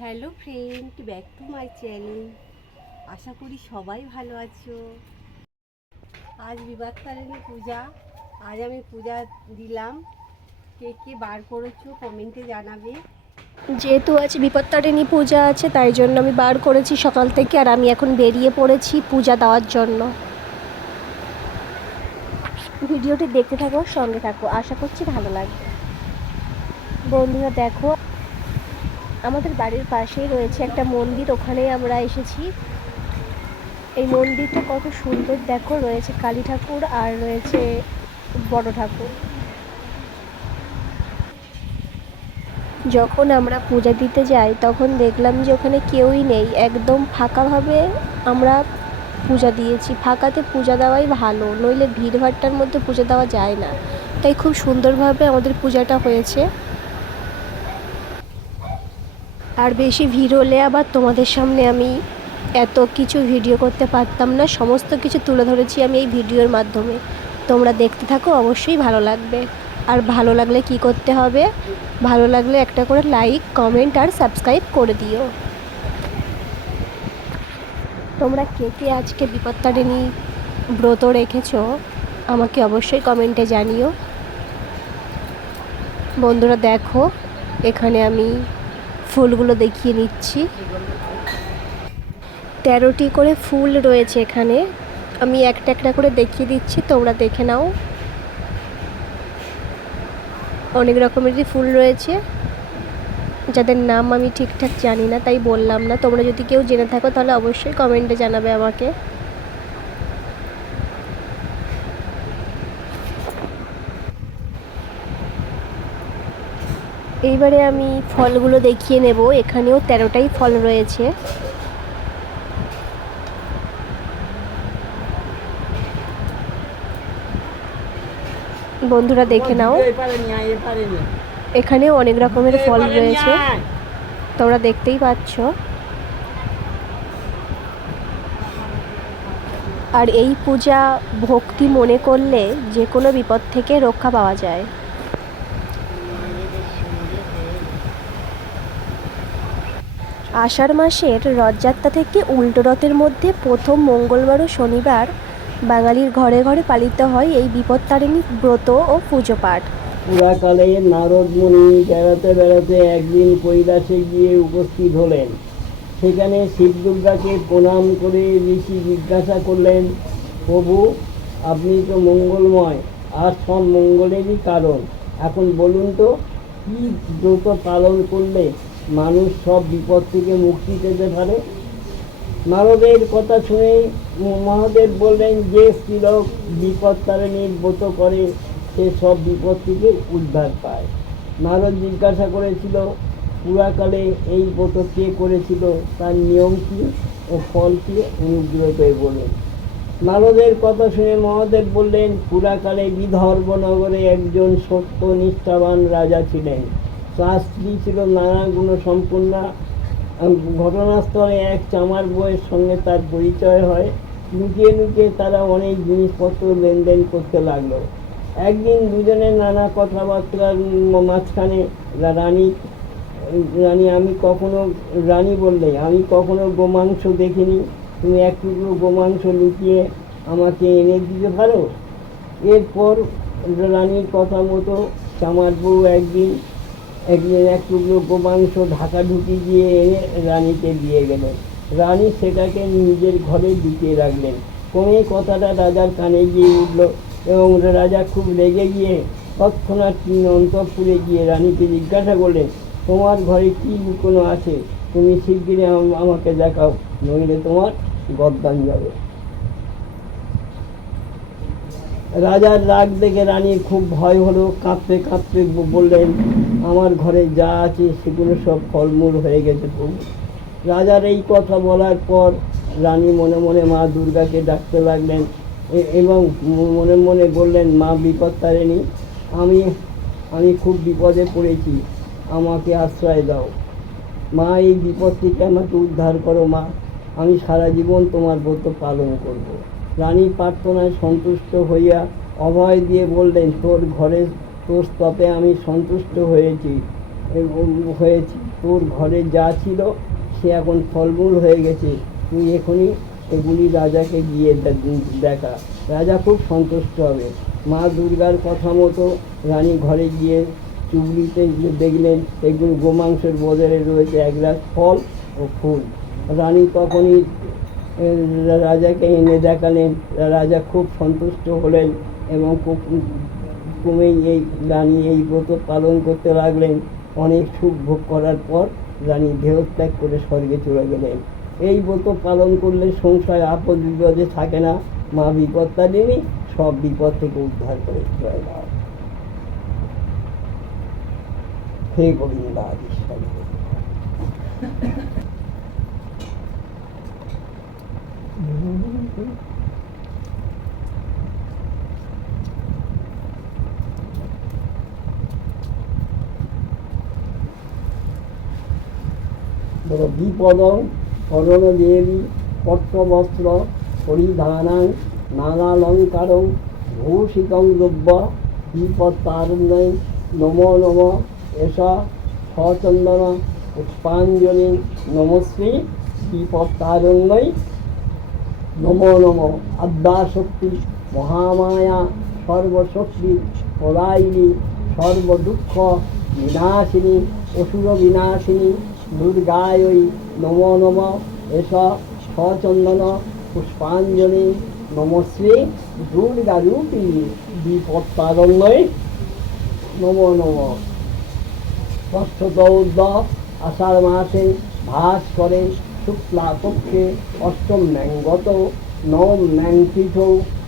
Hello friend back to my channel আশা করি সবাই ভালো আছো। আজ বিবাদ তারিণী পূজা। আজ আমি পূজা দিলাম। কে কে বার করেছ কমেন্টে জানাবে। যেহেতু আজ বিপত্তারিণী পূজা আছে, তাই জন্য আমি বার করেছি সকাল থেকে আর আমি এখন বেরিয়ে পড়েছি পূজা দেওয়ার জন্য। ভিডিওটি দেখতে থাকো, সঙ্গে থাকো। আশা করছি ভালো লাগবে। বন্ধুরা, দেখো আমাদের বাড়ির পাশেই রয়েছে একটা মন্দির, ওখানেই আমরা এসেছি। এই মন্দিরটা কত সুন্দর, দেখো, রয়েছে কালী ঠাকুর আর রয়েছে বড় ঠাকুর। যখন আমরা পূজা দিতে যাই, তখন দেখলাম যে ওখানে কেউই নেই, একদম ফাঁকাভাবে আমরা পূজা দিয়েছি। ফাঁকাতে পূজা দেওয়াই ভালো, নইলে ভিড়ভাট্টার মধ্যে পূজা দেওয়া যায় না। তাই খুব সুন্দরভাবে আমাদের পূজাটা হয়েছে। আর বেশি ভিড় হলে আবার তোমাদের সামনে আমি এত কিছু ভিডিও করতে পারতাম না। সমস্ত কিছু তুলে ধরেছি আমি এই ভিডিওর মাধ্যমে। তোমরা দেখতে থাকো, অবশ্যই ভালো লাগবে। আর ভালো লাগলে কি করতে হবে? ভালো লাগলে একটা করে লাইক কমেন্ট আর সাবস্ক্রাইব করে দিও। তোমরা কে কে আজকে বিপত্তারিণী ব্রত রেখেছো, আমাকে অবশ্যই কমেন্টে জানিও। বন্ধুরা দেখো, এখানে আমি ফুলগুলো দেখিয়ে নিচ্ছি। তেরোটি করে ফুল রয়েছে এখানে। আমি একটা একটা করে দেখিয়ে দিচ্ছি, তোমরা দেখে নাও। অনেক রকমেরই ফুল রয়েছে। যাদের নাম আমি ঠিকঠাক জানি না, তাই বললাম না। তোমরা যদি কেউ জেনে থাকো, তাহলে অবশ্যই কমেন্টে জানাবে আমাকে। এইবারে আমি ফলগুলো দেখিয়ে নেব। এখানেও তেরোটাই ফল রয়েছে। বন্ধুরা দেখে নাও। এখানেও অনেক রকমের ফল রয়েছে। তোমরা দেখতেই পাচ্ছ। আর এই পূজা ভক্তি মনে করলে যে কোনো বিপদ থেকে রক্ষা পাওয়া যায়। আষাঢ় মাসের রথযাত্রা থেকে উল্টো রথের মধ্যে প্রথম মঙ্গলবার ও শনিবার বাঙালির ঘরে ঘরে পালিত হয় এই বিপত্তারিণী ব্রত ও পুজো পাঠ। পুরাকালে নারদ মুনি বেড়াতে বেড়াতে একদিন কৈলাসে গিয়ে উপস্থিত হলেন। সেখানে শিব দুর্গাকে প্রণাম করে ঋষি জিজ্ঞাসা করলেন, প্রভু, আপনি তো মঙ্গলময়, আর সব মঙ্গলেরই কারণ। এখন বলুন তো, কী ব্রত পালন করলে মানুষ সব বিপদ থেকে মুক্তি পেতে পারে। নারদের কথা শুনে মহাদেব বললেন, যে স্ত্রীলোক বিপদ তারিণীর ব্রত করে, সে সব বিপদ থেকে উদ্ধার পায়। নারদ জিজ্ঞাসা করেছিল, পুরাকালে এই ব্রত কে করেছিল? তার নিয়ম কী ও ফল কী? অনুগ্রহ করে বলুন। নারদের কথা শুনে মহাদেব বললেন, পুরাকালে বিদর্ভ নগরে একজন সত্য নিষ্ঠাবান রাজা ছিলেন। তার স্ত্রী ছিল নানা গুণ সম্পূর্ণা। ঘটনাস্থলে এক চামার বইয়ের সঙ্গে তার পরিচয় হয়। লুকিয়ে লুকিয়ে তারা অনেক জিনিসপত্র লেনদেন করতে লাগল। একদিন দুজনে নানা কথাবার্তার মাঝখানে, রানী রানী, আমি কখনো, রানী বললে, আমি কখনো গোমাংস দেখিনি। তুমি এক টুকরো গোমাংস লুকিয়ে আমাকে এনে দিতে পারো? এরপর রানীর কথা মতো চামার বউ একদিন একদিন এক টুকরো গোমাংস ঢাকা ঢুকি দিয়ে এনে রানীকে দিয়ে গেলেন। রানী সেটাকে নিজের ঘরে ঢুকিয়ে রাখলেন। ক্রমে কথাটা রাজার কানে গিয়ে উঠল এবং রাজা খুব রেগে গিয়ে তৎক্ষণাৎ তিনি অন্তঃপুরে গিয়ে রানীকে জিজ্ঞাসা করলেন, তোমার ঘরে কী লুকোনো আছে? তুমি শিগগিরই আম- আমাকে দেখাও, নইলে তোমার গদ্দান যাবে। রাজার রাগ দেখে রানীর খুব ভয় হলো, কাঁপতে কাঁপতে বললেন, আমার ঘরে যা আছে সেগুলো সব ফলমূল হয়ে গেছে প্রভু রাজার এই কথা বলার পর রানী মনে মনে মা দুর্গাকে ডাকতে লাগলেন এবং মনে মনে বললেন, মা বিপদ তারেনি আমি আমি খুব বিপদে পড়েছি, আমাকে আশ্রয় দাও মা, এই বিপদ থেকে আমাকে উদ্ধার করো মা, আমি সারা জীবন তোমার ব্রত পালন করব। রানী প্রার্থনায় সন্তুষ্ট হইয়া অভয় দিয়ে বললেন, তোর ঘরে তোর স্তপে আমি সন্তুষ্ট হয়েছি হয়েছি। তোর ঘরে যা ছিল, সে এখন ফলমূল হয়ে গেছে। তুই এখনই এগুলি রাজাকে গিয়ে দেখা রাজা খুব সন্তুষ্ট হবে। মা দুর্গার কথা মতো রানী ঘরে গিয়ে চুবড়িতে দেখলেন, এগুলো গোমাংসের বদলে রয়েছে এক গ্লাস ফল ও ফুল। রানী তখনই রাজাকে এনে দেখালেন। রাজা খুব সন্তুষ্ট হলেন এবং ক্রমেই এই রানী এই ব্রত পালন করতে লাগলেন। অনেক সুখ ভোগ করার পর রানী দেহত্যাগ করে স্বর্গে চলে গেলেন। এই ব্রত পালন করলে সংসারে আপদ বিপদে থাকে না। মা বিপদটা দিনই সব বিপদ থেকে উদ্ধার করে চলে যাও হে গোবিন্দ ঈশ্বর বিপদং করণদেবী পট্টবস্ত্র পরিধানাং নানালঙ্কারং ভূষিতং দ্রব্য বিপত্তারণ্যই নমো নম নম এষা সচন্দন পুষ্পাঞ্জলি নমশ্রী বিপত্তারণ্যই নমো নম। আদ্যাশক্তি, মহামায়া, সর্বশক্তি পদায়িনী সর্বদুঃখ, বিনাশিনী, অসুর বিনাশিনী, দুর্গায়ই নমো নম। এস সচন্দন পুষ্পাঞ্জলি। নমশ্রী দুর্গা রূপী বিপত্তারণ্যই নমো নম। ষষ্ঠত উদ্যোগ আষাঢ় মাসে ভাস করে শুক্লা পক্ষে অষ্টম ম্যাঙ্গত নবম ম্যাংতীর্থ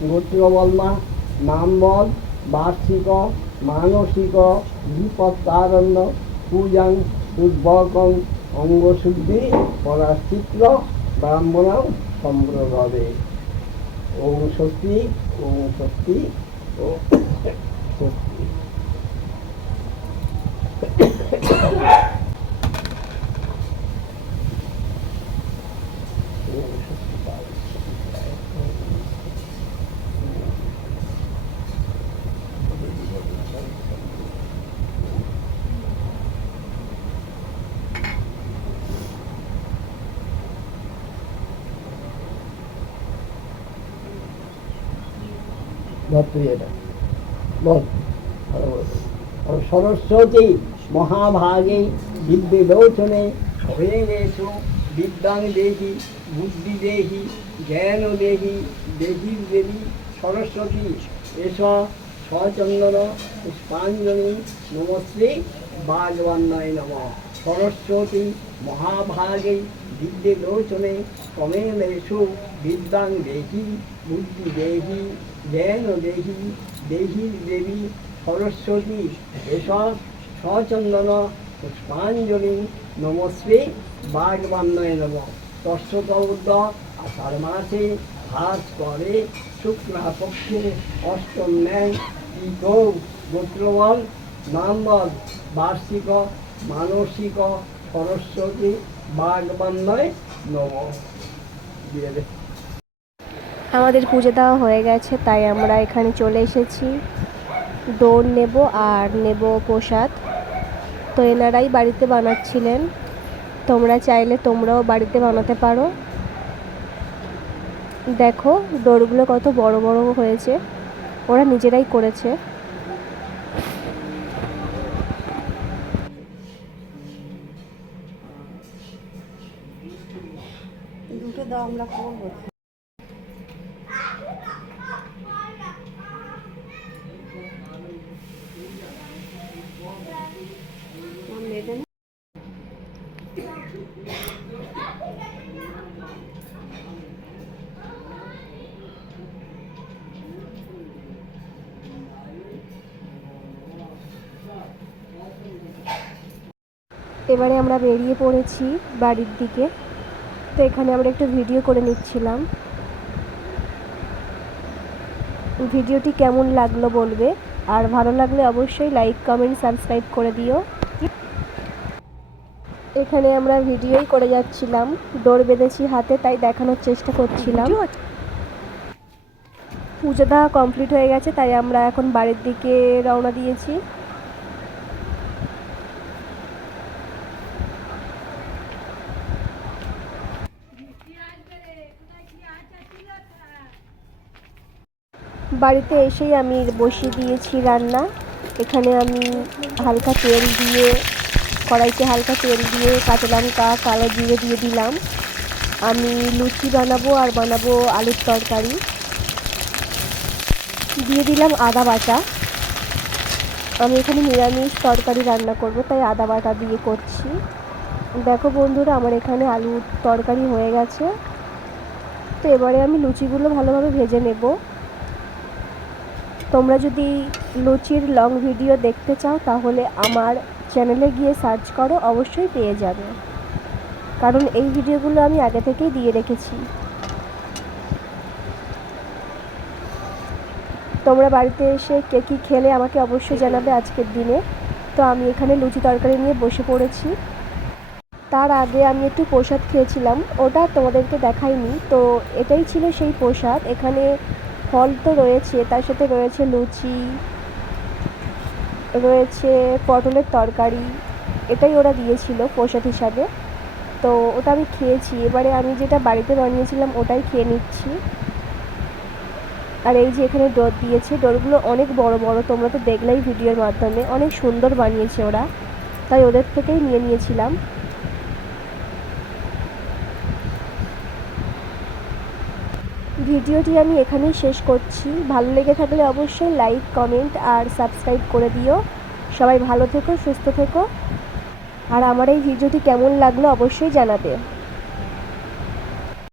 গোত্রবর্মা নামবল, বার্ষিক, মানসিক বিপত্তারণ্য পূজাং উদ্বকং অঙ্গশুদ্ধি পরাচিত্র ব্রাহ্মণ সম্প্রভাবে। ওম শক্তি ওম শক্তি ও শক্তি সরস্বতী মহাভাগে দিব্যলোচনে হয়েছো বিদ্যাং দেহি, বুদ্ধি দেহি, জ্ঞান দেহি দেহির দেবী সরস্বতী এস সচন্দন, পুষ্পাঞ্জলি নমশ্রী বাগবান্নয় নম। সরস্বতী মহাভাগে দিব্যলোচনে কমেলেষু বিদ্যাং দেহি, বুদ্ধি দেহি জ্ঞান দেহি দেহির দেবী সরস্বতী এসব সচন্দন পুষ্পাঞ্জলি নমশ্রী বাগবান্নয় নম তস্যত উদ্যোগ আষাঢ় মাসে ভাস করে শুক্লা পক্ষে অষ্টম ন্যায় ইগৌ গোত্রবল নাম্বর বার্ষিক মানসিক সরস্বতী বাগবান্নয় নম দিয়ে। আমাদের পুজো দেওয়া হয়ে গেছে, তাই আমরা এখানে চলে এসেছি। দৌড় নেব আর নেব প্রসাদ। তো এনারাই বাড়িতে বানাচ্ছিলেন। তোমরা চাইলে তোমরাও বাড়িতে বানাতে পারো। দেখো, দৌড়গুলো কত বড় বড় হয়েছে। ওরা নিজেরাই করেছে। দুটো দাও, আমরা করব আমার মেয়েটা না এবারে আমরা বেরিয়ে পড়েছি বাড়ির দিকে। তো এখানে আমরা একটু ভিডিও করে নিচ্ছিলাম। ভিডিওটি কেমন লাগল বলবে? আর ভালো লাগলে অবশ্যই লাইক কমেন্ট সাবস্ক্রাইব করে দিও। এখানে আমরা ভিডিওই করে যাচ্ছিলাম। দৌড় বেঁধেছি হাতে তাই দেখানোর চেষ্টা করছিলাম। পুজো দেওয়া কমপ্লিট হয়ে গেছে তাই আমরা এখন বাড়ির দিকে রওনা দিয়েছি। বাড়িতে এসেই আমি বসিয়ে দিয়েছি রান্না। এখানে আমি হালকা তেল দিয়ে, কড়াইতে হালকা তেল দিয়ে কাঁচা লঙ্কা, কালো জিরে দিয়ে দিলাম। আমি লুচি বানাবো আর বানাবো আলুর তরকারি। দিয়ে দিলাম আদা বাটা। আমি এখানে নিরামিষ তরকারি রান্না করব, তাই আদা বাটা দিয়ে করছি। দেখো বন্ধুরা, আমার এখানে আলুর তরকারি হয়ে গেছে। তো এবারে আমি লুচিগুলো ভালোভাবে ভেজে নেব। তোমরা যদি লুচির লং ভিডিও দেখতে চাও, তাহলে আমার চ্যানেলে গিয়ে সার্চ করো, অবশ্যই পেয়ে যাবে। কারণ এই ভিডিওগুলো আমি আগে থেকেই দিয়ে রেখেছি। তোমরা বাড়িতে এসে কে কী খেলে আমাকে অবশ্যই জানাবে আজকের দিনে। তো আমি এখানে লুচি তরকারি নিয়ে বসে পড়েছি। তার আগে আমি একটু প্রসাদ খেয়েছিলাম। ওটা তোমাদেরকে দেখাইনি। তো এটাই ছিল সেই প্রসাদ। এখানে ফল তো রয়েছে, তার সাথে রয়েছে লুচি, রয়েছে পটলের তরকারি, এটাই ওরা দিয়েছিল প্রসাদ হিসাবে। তো ওটা আমি খেয়েছি, এবারে আমি যেটা বাড়িতে বানিয়েছিলাম ওটাই খেয়ে নিচ্ছি। আর এই যে এখানে ডোর দিয়েছে, ডোরগুলো অনেক বড় বড়, তোমরা তো দেখলেই ভিডিওর মাধ্যমে, অনেক সুন্দর বানিয়েছে ওরা। তাই ওদের থেকেই নিয়ে নিয়েছিলাম। ভিডিওটি আমি এখানেই শেষ করছি। ভালো লেগে থাকলে অবশ্যই লাইক কমেন্ট আর সাবস্ক্রাইব করে দিও। সবাই ভালো থেকো, সুস্থ থেকো। আর আমার এই ভিডিওটি কেমন লাগল অবশ্যই জানাবে।